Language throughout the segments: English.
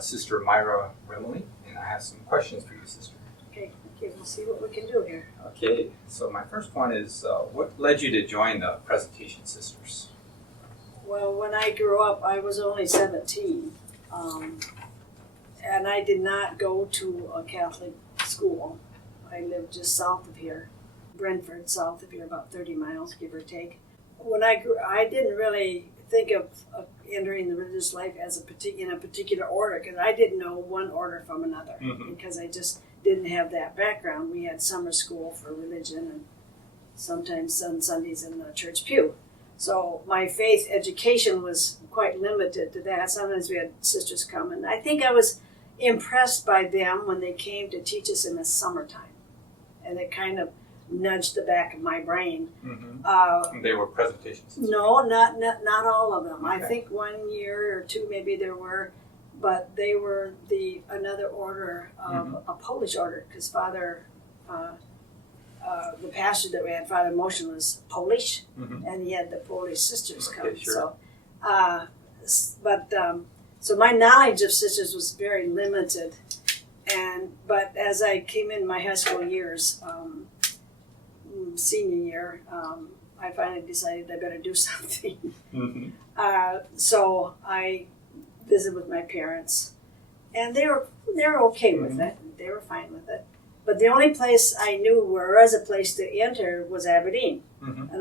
Sister Myra Remily, and I have some questions for you, Sister. Okay, we'll see what we can do here. Okay, so my first one is, what led you to join the Presentation Sisters? Well, when I grew up, I was only 17, and I did not go to a Catholic school. I lived just south of here, Brentford, south of here, about 30 miles, give or take. When I grew, I didn't really think of entering the religious life as in a particular order, because I didn't know one order from another, because I just didn't have that background. We had summer school for religion and sometimes on Sundays in the church pew. So my faith education was quite limited to that. Sometimes we had sisters come, and I think I was impressed by them when they came to teach us in the summertime. And it kind of nudged the back of my brain. They were Presentation Sisters? No, not all of them. Okay. I think 1 year or two maybe there were, but they were another order of a Polish order, because Father, the pastor that we had, Father Motion, was Polish, and he had the Polish sisters come. Okay, sure. So my knowledge of sisters was very limited, but as I came in my high school years, senior year, I finally decided I better do something. So I visited with my parents, and they were okay with it. They were fine with it. But the only place I knew where was a place to enter was Aberdeen, and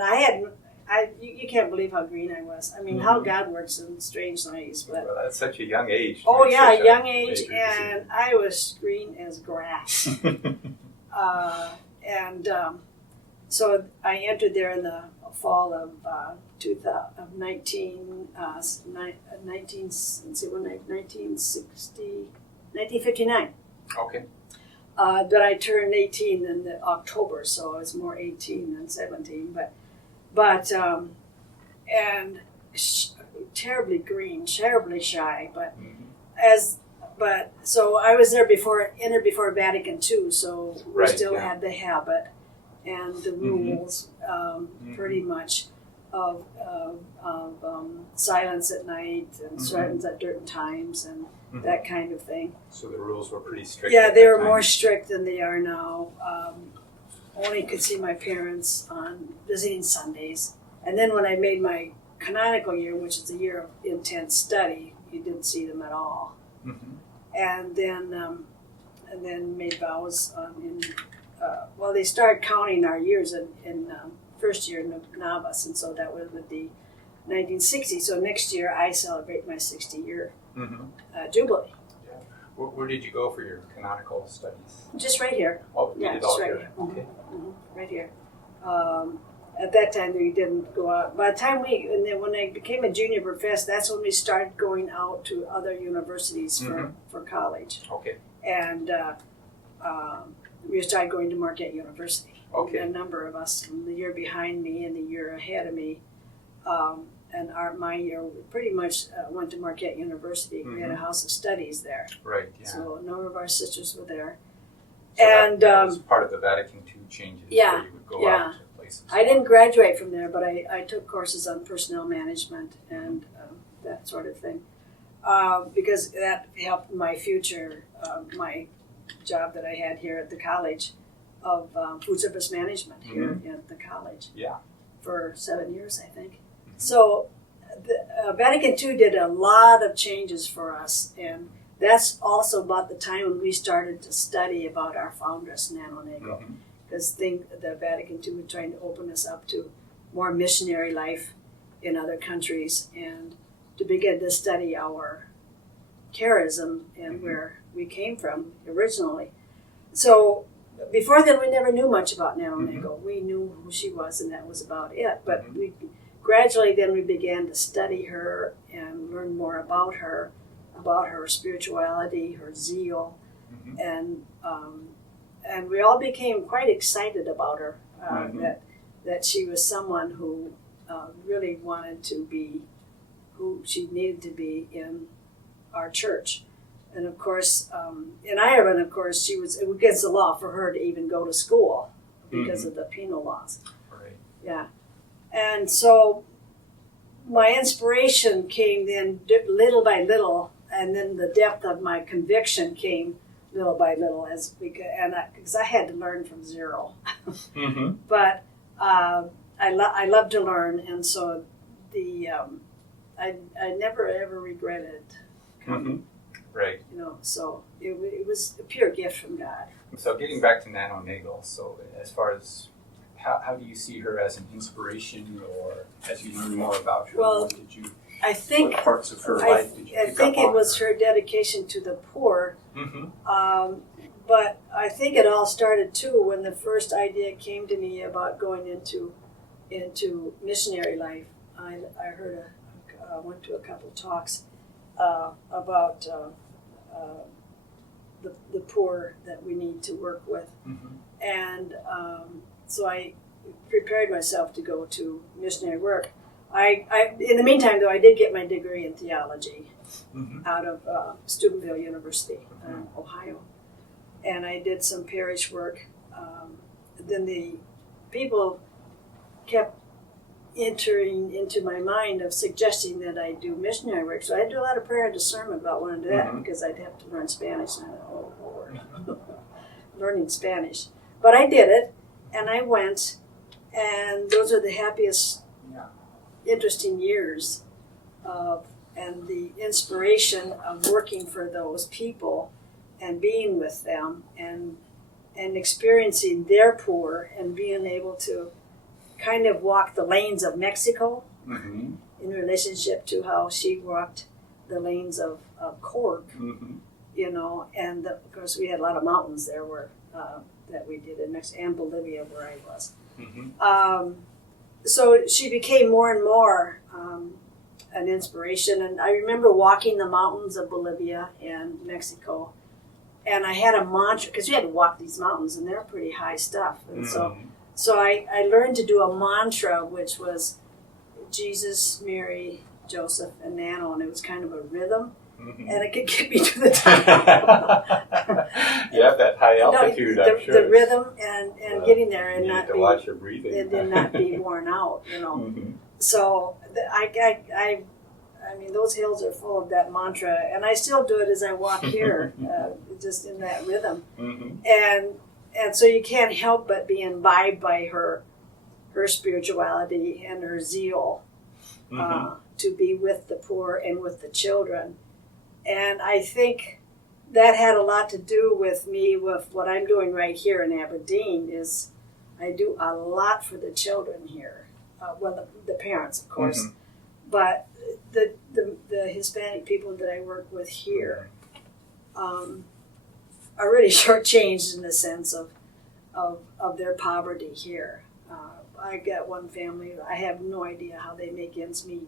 you can't believe how green I was. I mean, how God works in strange ways. But well, that's such a young age. Oh yeah, young age, and I was green as grass. So I entered there in the fall of 1959. Okay. But I turned 18 in October, so I was more 18 than 17. But terribly green, terribly shy. So I was there entered before Vatican II, so we still had the habit and the rules, pretty much of silence at night and silence at certain times and that kind of thing. So the rules were pretty strict. Yeah, they were more strict than they are now. Only could see my parents on visiting Sundays. And then when I made my canonical year, which is a year of intense study, you didn't see them at all. And then made vows they started counting our years in first year novice, and so that would be 1960. So next year I celebrate my 60-year jubilee. Yeah. Where did you go for your canonical studies? Just right here. Oh, you did all right here. Okay. Right here. At that time, we didn't go out. By the time when I became a junior professor, that's when we started going out to other universities for college. Okay. And we started going to Marquette University. Okay. A number of us from the year behind me and the year ahead of me. And my year pretty much went to Marquette University. We had a house of studies there. Right, yeah. So a number of our sisters were there. So that was part of the Vatican II changes where you would go out to places. I didn't graduate from there, but I took courses on personnel management and that sort of thing. Because that helped my future, my job that I had here at the college of food service management here at the college. Yeah. For 7 years, I think. So Vatican II did a lot of changes for us, and that's also about the time when we started to study about our foundress, Nano Nagle, because the Vatican II was trying to open us up to more missionary life in other countries and to begin to study our charism and where we came from originally. So before then, we never knew much about Nano Nagle. We knew who she was, and that was about it. But we gradually then we began to study her and learn more about her spirituality, her zeal, and we all became quite excited about her. That she was someone who really wanted to be who she needed to be in our church. And of course, in Ireland, of course, it was against the law for her to even go to school because of the penal laws. Right. Yeah. And so my inspiration came then little by little then the depth of my conviction came little by little because I had to learn from zero. Mm-hmm. But I love to learn, and so I never ever regretted coming. Mm-hmm. Right. You know, so it was a pure gift from God. So getting back to Nano Nagle, so as far as how do you see her as an inspiration, or as you learn more about her, Well, what did you? I think What parts of her life did you I pick think up it on? was her dedication to the poor. Mm-hmm. But I think it all started too when the first idea came to me about going into missionary life. I heard went to a couple talks about the poor that we need to work with, Mm-hmm. and so I prepared myself to go to missionary work. I in the meantime, though, I did get my degree in theology Mm-hmm. out of Steubenville University, Ohio, and I did some parish work. Then the people kept entering into my mind of suggesting that I do missionary work. So I do a lot of prayer and discernment about wanting to do that, Mhm. because I'd have to learn Spanish. And I thought, oh Lord, learning Spanish. But I did it, and I went, and those are the happiest, Yeah. interesting years and the inspiration of working for those people and being with them and experiencing their poor and being able to kind of walk the lanes of Mexico Mm-hmm. in relationship to how she walked the lanes of Cork, Mm-hmm. you know, and of course we had a lot of mountains there where that we did in Mexico and Bolivia where I was. Mm-hmm. So she became more and more an inspiration, and I remember walking the mountains of Bolivia and Mexico, and I had a mantra, because you had to walk these mountains and they're pretty high stuff, and so I learned to do a mantra, which was Jesus, Mary, Joseph, and Nano, and it was kind of a rhythm, Mm-hmm. and it could get me to the top. You have that high altitude, I'm sure. The rhythm and getting there and you not need to be, watch your breathing. and not be worn out, you know. Mm-hmm. So I mean, those hills are full of that mantra, and I still do it as I walk here, just in that rhythm. Mm-hmm. And so you can't help but be imbibed by her spirituality and her zeal to be with the poor and with the children. And I think that had a lot to do with me, with what I'm doing right here in Aberdeen. Is I do a lot for the children here, well, the parents, of course, Mm-hmm. but the Hispanic people that I work with here are really shortchanged in the sense of their poverty here. I got one family, I have no idea how they make ends meet,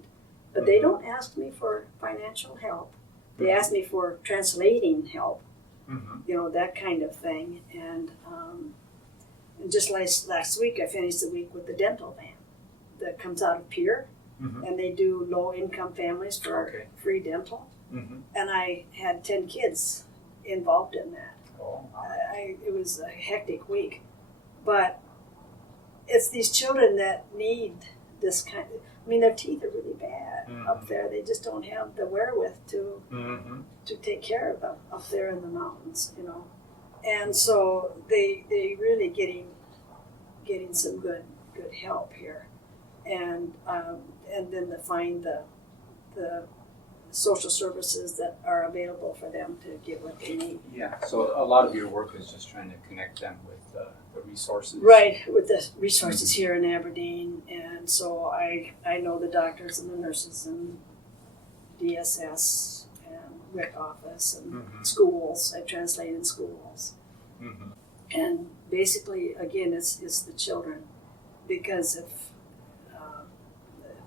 but they don't ask me for financial help. They ask me for translating help, Mm-hmm. you know, that kind of thing. And just last week, I finished the week with the dental van that comes out of Pier, Mm-hmm. and they do low-income families for Okay. free dental. Mm-hmm. And I had 10 kids involved in that. Oh, wow. It was a hectic week, but it's these children that need this kind of, I mean, their teeth are really bad up there. They just don't have the wherewith to Mm-hmm. take care of them up there in the mountains, you know. And so they really getting some good help here, and then to find the social services that are available for them to get what they need. Yeah, so a lot of your work is just trying to connect them with the resources. Right, with the resources here in Aberdeen, and so I know the doctors and the nurses and DSS and WIC office and schools. I translate in schools, Mm-hmm. and basically, again, it's the children, because if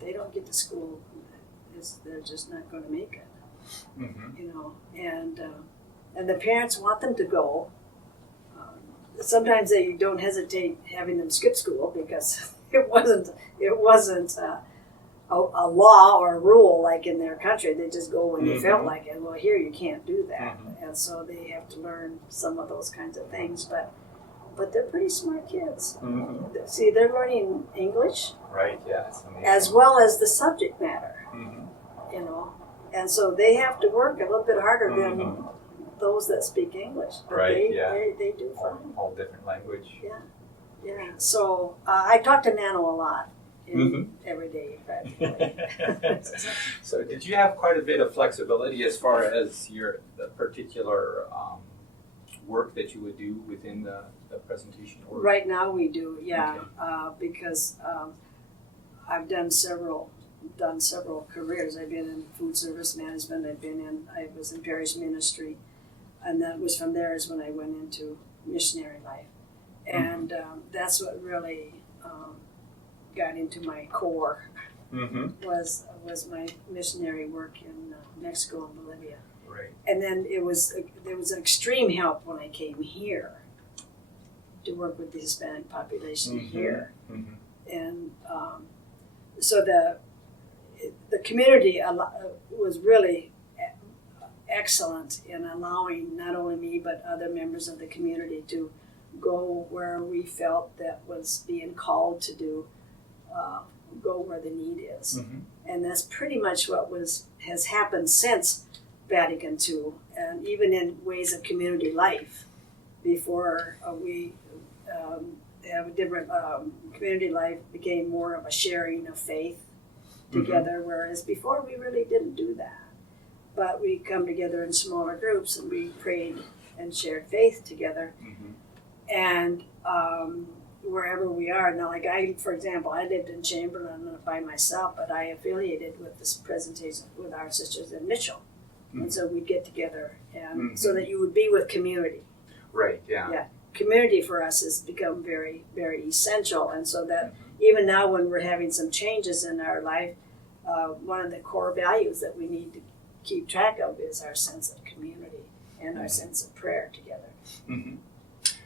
they don't get to school, they're just not going to make it. Mm-hmm. You know, and the parents want them to go. Sometimes they don't hesitate having them skip school because it wasn't a law or a rule like in their country. They just go when they felt like it. Well, here you can't do that, and so they have to learn some of those kinds of things. But they're pretty smart kids. Mm-hmm. See, they're learning English Right, yeah. It's amazing. as well as the subject matter. Mm-hmm. You know, And so they have to work a little bit harder than those that speak English. But Right, they do fine. All different language. Yeah. So I talk to Nano a lot every day, practically. So did you have quite a bit of flexibility as far as the particular work that you would do within the presentation order? Right now we do, yeah, Okay. because I've done several careers. I've been in food service management. I was in parish ministry, and that was from there is when I went into missionary life, and that's what really got into my core was my missionary work in Mexico and Bolivia. Right. And then there was an extreme help when I came here to work with the Hispanic population here, and so the community was really excellent in allowing not only me but other members of the community to go where we felt that was being called to do, go where the need is, and that's pretty much what has happened since Vatican II, and even in ways of community life. Before we have a different community life became more of a sharing of faith together, whereas before we really didn't do that. But we come together in smaller groups and we prayed and shared faith together. And wherever we are now, like for example, I lived in Chamberlain by myself, but I affiliated with this presentation with our sisters in Mitchell. And so we'd get together, and so that you would be with community. Right, yeah. Community for us has become very, very essential. And so that even now when we're having some changes in our life, one of the core values that we need to keep track of is our sense of community and our sense of prayer together.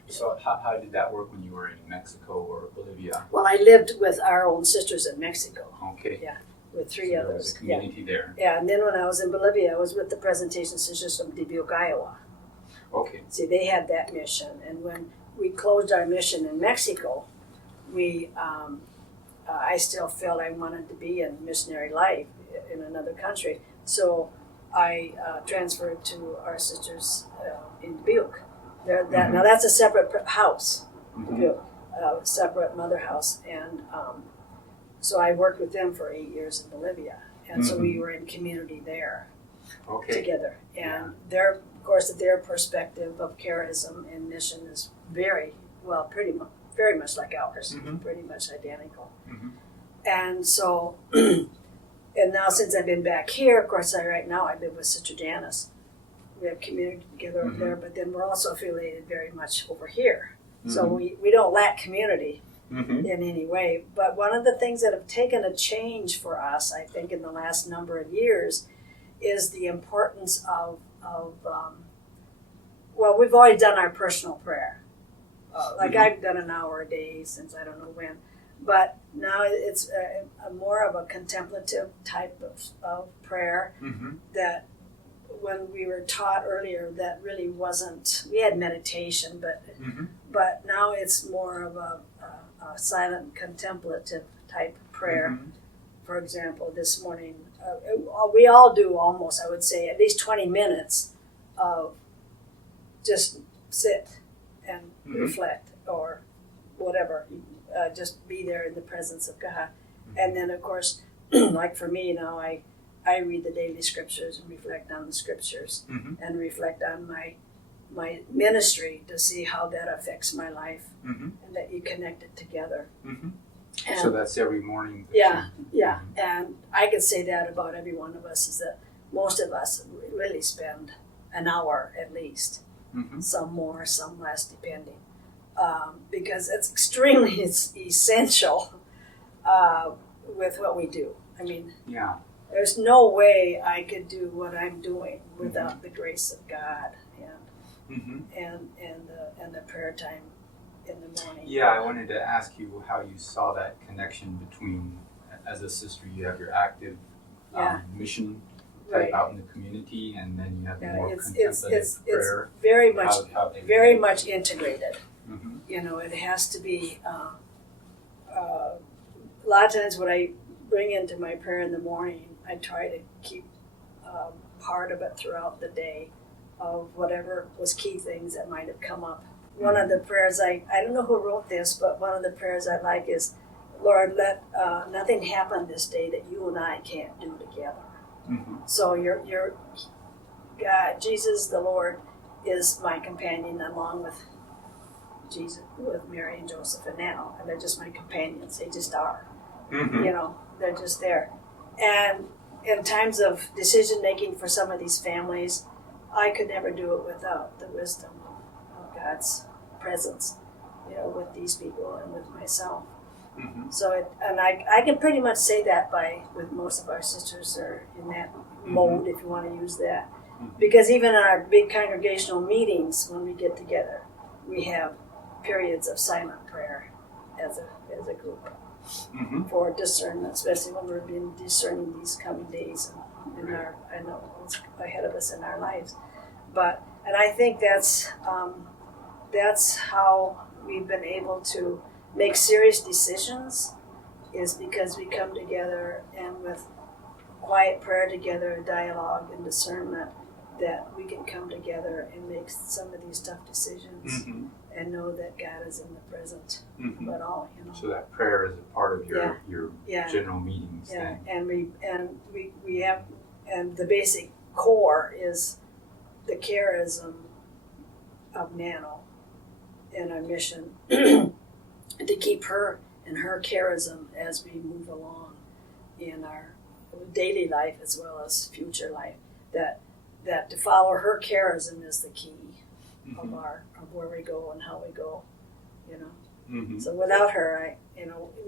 So how did that work when you were in Mexico or Bolivia? Well, I lived with our own sisters in Mexico. Okay. Yeah. With three so others. There was a community there. Yeah, and then when I was in Bolivia, I was with the Presentation Sisters from Dubuque, Iowa. Okay. See, they had that mission, and when we closed our mission in Mexico, I still felt I wanted to be in missionary life in another country, so I transferred to our sisters in Dubuque. Now that's a separate house, Dubuque, separate mother house, and so I worked with them for 8 years in Bolivia, and so we were in community there together. And their perspective of charism and mission is very much like ours, pretty much identical. And so, and now since I've been back here, of course, right now I live with Sister Janice. We have community together up there, but then we're also affiliated very much over here. So we don't lack community in any way. But one of the things that have taken a change for us, I think, in the last number of years is the importance of well, we've always done our personal prayer. I've done an hour a day since I don't know when. But now it's a more of a contemplative type of prayer that when we were taught earlier that really wasn't, we had meditation, but now it's more of a silent contemplative type prayer. For example, this morning, we all do almost, I would say, at least 20 minutes of just sit and reflect or whatever, just be there in the presence of God. And then, of course, like for me now, I read the daily scriptures and reflect on the scriptures and reflect on my ministry to see how that affects my life and that you connect it together. And so that's every morning? Yeah. And I could say that about every one of us is that most of us really spend an hour at least, some more, some less, depending. Because it's extremely essential with what we do. I mean, there's no way I could do what I'm doing without the grace of God and the prayer time in the morning. Yeah, I wanted to ask you how you saw that connection between, as a sister, you have your active mission out in the community, and then you have the more contemplative prayer. It's very much, how much integrated. You know, it has to be. A lot of times, what I bring into my prayer in the morning, I try to keep part of it throughout the day of whatever was key things that might have come up. One of the prayers I don't know who wrote this, but one of the prayers I like is, Lord, let nothing happen this day that you and I can't do together. Mm-hmm. So your God, Jesus the Lord, is my companion along with Jesus, with Mary and Joseph and Nano, and they're just my companions. They just are. Mm-hmm. You know, they're just there. And in times of decision making for some of these families, I could never do it without the wisdom of God's presence, you know, with these people and with myself. Mm-hmm. So, I can pretty much say that with most of our sisters are in that mode, if you want to use that. Because even in our big congregational meetings, when we get together, we have periods of silent prayer as a group for discernment, especially when we're being discerning these coming days and I know what's ahead of us in our lives. And I think that's how we've been able to make serious decisions, is because we come together and with quiet prayer together, dialogue and discernment, that we can come together and make some of these tough decisions and know that God is in the present of it all. You know. So that prayer is a part of your general meetings. Yeah, then. and we have, and the basic core is the charism of Nano and our mission to keep her and her charism as we move along in our daily life as well as future life. That to follow her charism is the key of where we go and how we go, you know. Mm-hmm. So without her,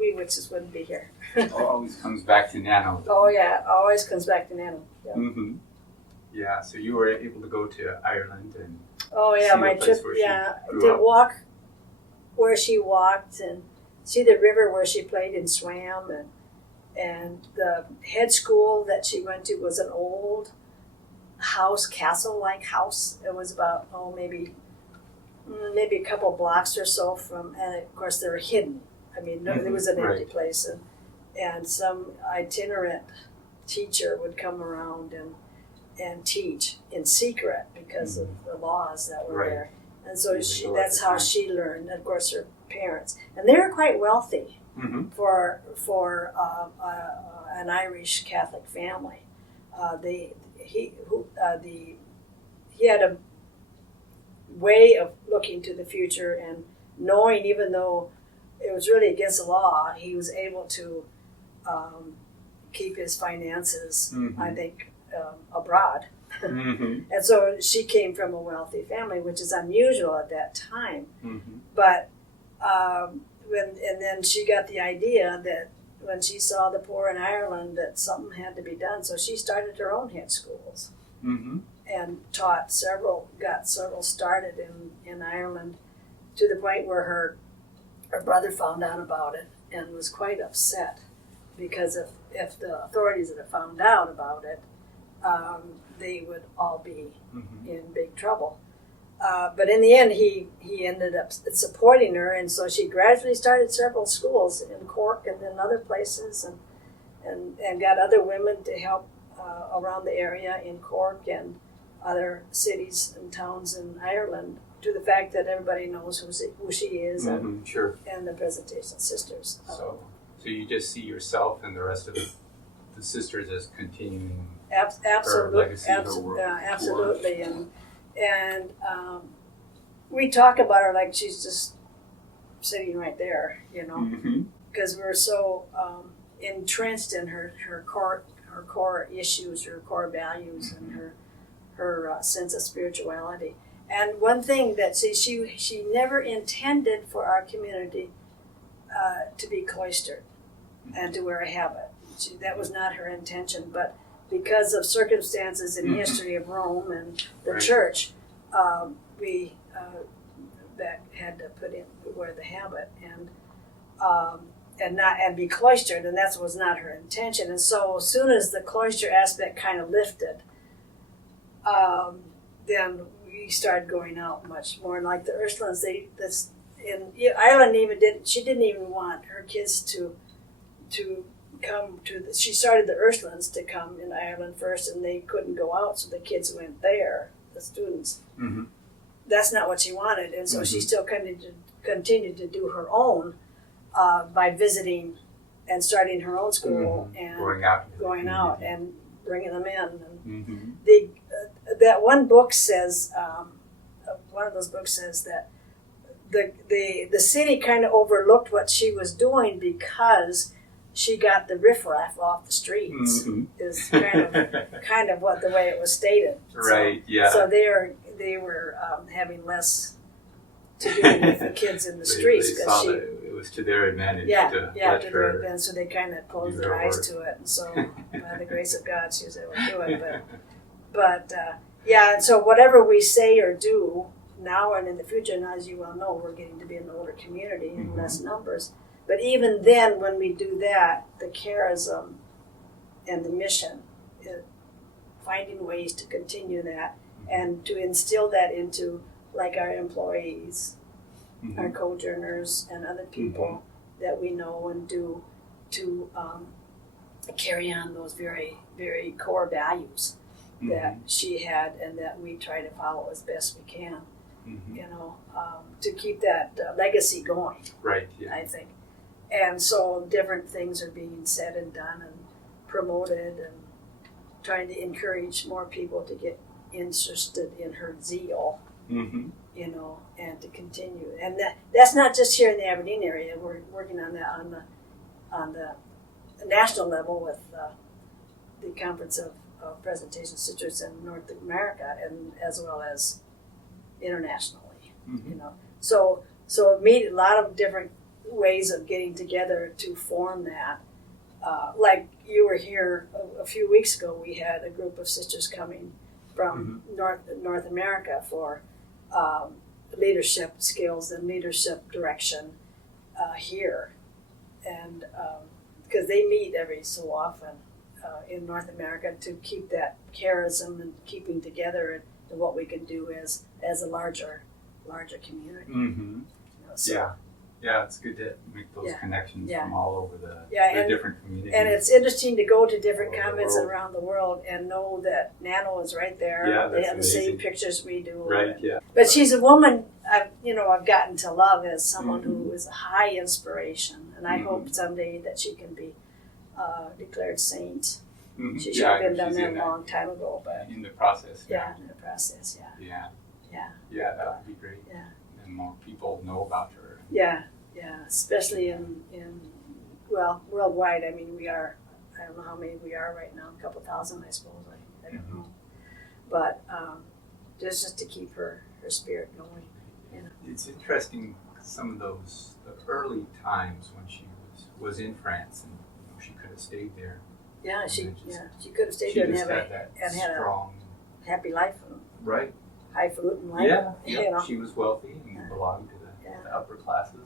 we just wouldn't be here. It always comes back to Nano. Oh yeah, always comes back to Nano. Yeah. Mm-hmm. Yeah. So you were able to go to Ireland and my trip. To walk where she walked and see the river where she played and swam, and the head school that she went to was an old house, castle-like house. It was about maybe a couple blocks or so from, and of course they were hidden. I mean, there was an empty place, and some itinerant teacher would come around and teach in secret because of the laws that were there. And so that's how she learned. And of course, her parents, and they were quite wealthy for an Irish Catholic family. He had a way of looking to the future and knowing, even though it was really against the law, he was able to keep his finances, I think, abroad. And so she came from a wealthy family, which is unusual at that time. But then she got the idea that when she saw the poor in Ireland, that something had to be done. So she started her own head schools and got several started in Ireland, to the point where her brother found out about it and was quite upset, because if the authorities had found out about it, they would all be in big trouble. But in the end, he ended up supporting her, and so she gradually started several schools in Cork and then other places, and got other women to help around the area in Cork and other cities and towns in Ireland, to the fact that everybody knows who she is and the Presentation Sisters. So you just see yourself and the rest of the sisters as continuing her legacy, her work. Absolutely. And we talk about her like she's just sitting right there, because we're so entrenched in her core issues, her core values, and her sense of spirituality. And one thing that she never intended for our community to be cloistered and to wear a habit. That was not her intention, but because of circumstances in history of Rome and the church, we that had to wear the habit and be cloistered, and that was not her intention. And so, as soon as the cloister aspect kind of lifted, then we started going out much more. And like the Ursulines, in Ireland she didn't even want her kids to come to she started the Ursulines to come in Ireland first, and they couldn't go out, so the kids went there, the students. Mm-hmm. That's not what she wanted, and so she still continued to do her own by visiting and starting her own school and going out and bringing them in. And that one book says, one of those books says that the city kind of overlooked what she was doing because she got the riffraff off the streets. Is kind of what the way it was stated. Right. Yeah. So they were having less to do with the kids in the streets because it was to their advantage. To their advantage. So they kind of closed their eyes to it, and so by the grace of God, she was able to do it. But and so whatever we say or do now and in the future, and as you well know, we're getting to be an older community in less numbers. But even then, when we do that, the charism and the mission, finding ways to continue that and to instill that into like our employees, our co-journers, and other people that we know and do to carry on those very, very core values that she had and that we try to follow as best we can, to keep that legacy going. Right, yeah. I think. And so different things are being said and done and promoted and trying to encourage more people to get interested in her zeal, and to continue. And that's not just here in the Aberdeen area. We're working on that on the national level with the Conference of Presentation Citrus in North America, and as well as internationally. So meet a lot of different ways of getting together to form that. Like you were here a few weeks ago, we had a group of sisters coming from North America for leadership skills and leadership direction here, and because they meet every so often in North America to keep that charism and keeping together and what we can do as a larger community. Yeah, it's good to make those connections from all over the different communities. And it's interesting to go to different convents around the world and know that Nano is right there. Yeah, they have amazing. the same pictures we do. Right, yeah. But she's a woman I've gotten to love as someone who is a high inspiration. And I hope someday that she can be declared saint. She should have been done that a long time ago. But in the process. In the process, Yeah, that would be great. Yeah. And more people know about her. Yeah, especially in worldwide. I mean, I don't know how many we are right now, a couple thousand, I suppose. I don't know. But just to keep her spirit going. It's interesting, some of the early times when she was in France and she could have stayed there. Yeah, she could have stayed there and had a happy life. Right. Highfalutin life. Yeah. She was wealthy and belonged to the upper classes.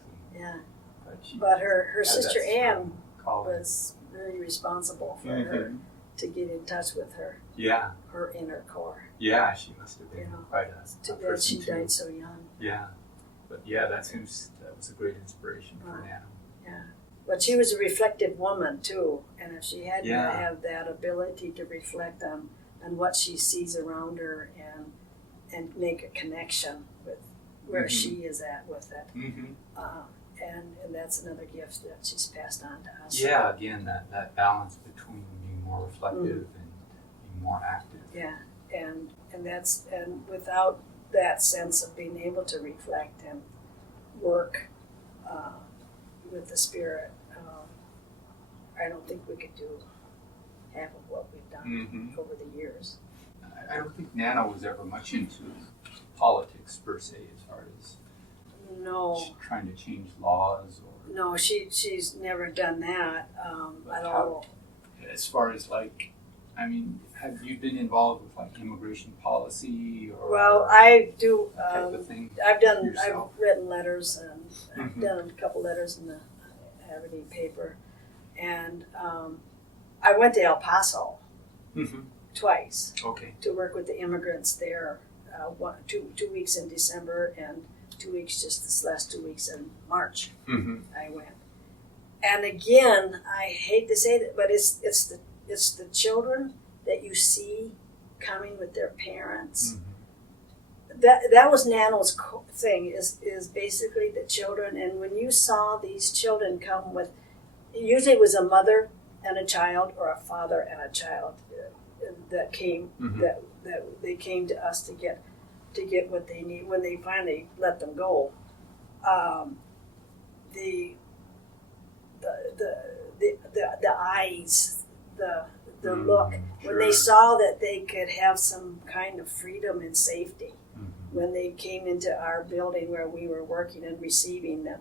But her sister Anne was very responsible for her to get in touch with her. Yeah. Her inner core. Yeah, she must have been quite a person. She died so young. Yeah. But that was a great inspiration for Nano. Yeah. But she was a reflective woman too, and if she hadn't have that ability to reflect on what she sees around her and make a connection with where she is at with it. And that's another gift that she's passed on to us. Yeah, again, that balance between being more reflective and being more active. Yeah, and without that sense of being able to reflect and work with the Spirit, I don't think we could do half of what we've done over the years. I don't think Nano was ever much into politics per se, as far as trying to change laws or. No, she's never done that at all. As far as have you been involved with immigration policy or? Well, I do. Type of thing I've yourself? written letters and I've done a couple letters in the Aberdeen paper, and I went to El Paso twice to work with the immigrants there. 2 weeks in December and 2 weeks just this last 2 weeks in March. I went, And again, I hate to say that, but it's the children that you see coming with their parents. That was Nano's thing, is basically the children. And when you saw these children come with, usually it was a mother and a child, or a father and a child that came, that they came to us to get what they need when they finally let them go. The eyes, the look, when they saw that they could have some kind of freedom and safety, when they came into our building where we were working and receiving them,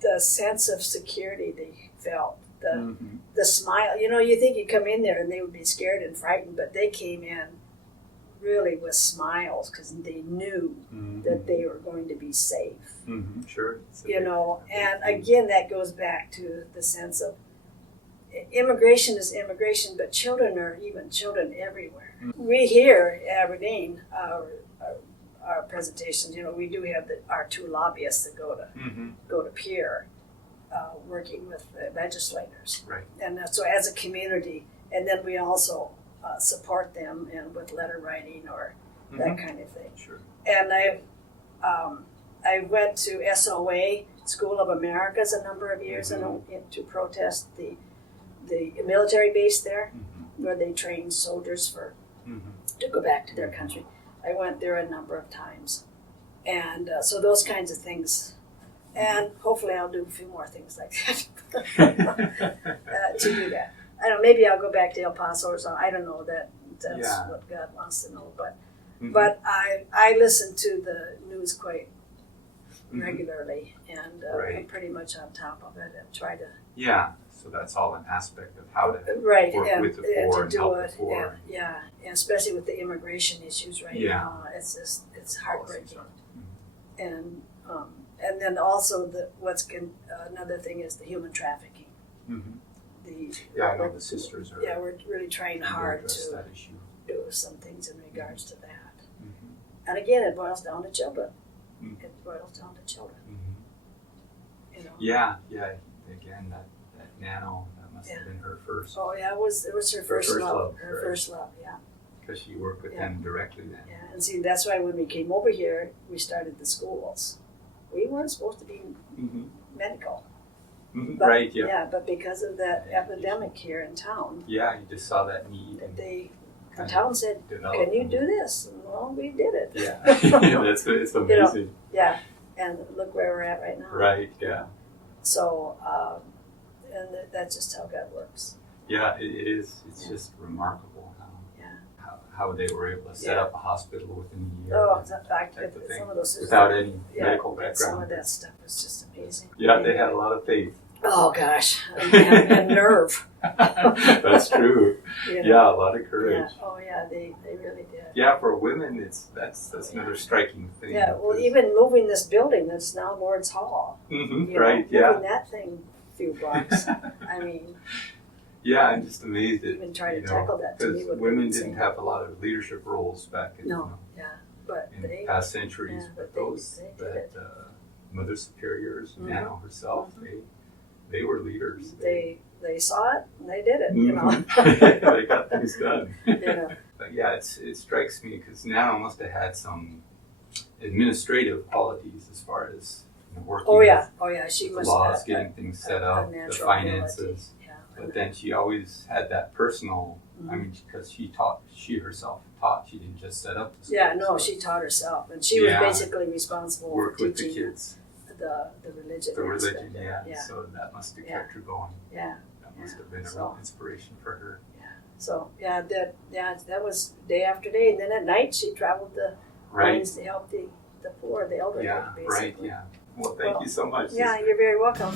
the sense of security they felt, the smile. You know, you think you come in there and they would be scared and frightened, but they came in really with smiles because they knew that they were going to be safe. Sure. You know, and again, that goes back to the sense of immigration is immigration, but children are even children everywhere. We here at Aberdeen, our presentations, you know, we do have our two lobbyists that go to Pierre, working with the legislators. Right. And so as a community, and then we also support them and with letter writing or that kind of thing. Sure. And I went to SOA, School of Americas, a number of years ago to protest the military base there, where they train soldiers to go back to their country. I went there a number of times. And so those kinds of things. And hopefully I'll do a few more things like that to do that. I don't know, maybe I'll go back to El Paso or something. I don't know. That's what God wants to know. But I listen to the news quite regularly, and I'm pretty much on top of it and try to. Yeah, so that's all an aspect of how to work with the poor and help the poor. And especially with the immigration issues right now, it's heartbreaking. And then also another thing is the human trafficking. I know the sisters are. Yeah, we're really trying hard to that issue. do some things in regards to that. And again, it boils down to children. It boils down to children. You know? Yeah. Again, that Nano, that must have been her first. Oh yeah, it was her first love. Her first love, yeah. Because she worked with them directly then. Yeah, and see, that's why when we came over here, we started the schools. We weren't supposed to be medical. But, right, yeah. Yeah, but because of that epidemic here in town. Yeah, you just saw that need. The town said, "Can you do this?" And, well, we did it. Yeah, it's amazing. You know, yeah, and look where we're at right now. Right, yeah. So, and that's just how God works. Yeah, it is. It's just remarkable how they were able to set up a hospital within a year. Oh, some of those without any medical background. Some of that stuff was just amazing. Yeah, they had a lot of faith. Oh gosh, and nerve. That's true. Yeah, a lot of courage. Yeah. Oh yeah, they really did. Yeah, for women, that's another striking thing. Yeah, well, even moving this building that's now Lord's Hall. Moving that thing a few blocks. I mean. Yeah, I'm just amazed at even trying to tackle that. Because women didn't have a lot of leadership roles back in but in past centuries. But those Mother Superiors, Nano herself, they were leaders. They saw it and they did it. You know, they got things done. Yeah. But yeah, it strikes me because Nano must have had some administrative qualities as far as working. Oh yeah, she with must laws, have getting things set up, the finances. But then she always had that personal. I mean, because she herself taught. She didn't just set up the school. Yeah, no, she taught herself, and she was basically responsible for teaching with the kids. The religion. The religion, yeah. So that must have kept her going. Yeah. That must have been a real inspiration for her. Yeah. So that was day after day, and then at night she traveled the plains to help the poor, the elderly. Yeah. Basically. Right. Yeah. Well, thank you so much. Yeah, you're very welcome.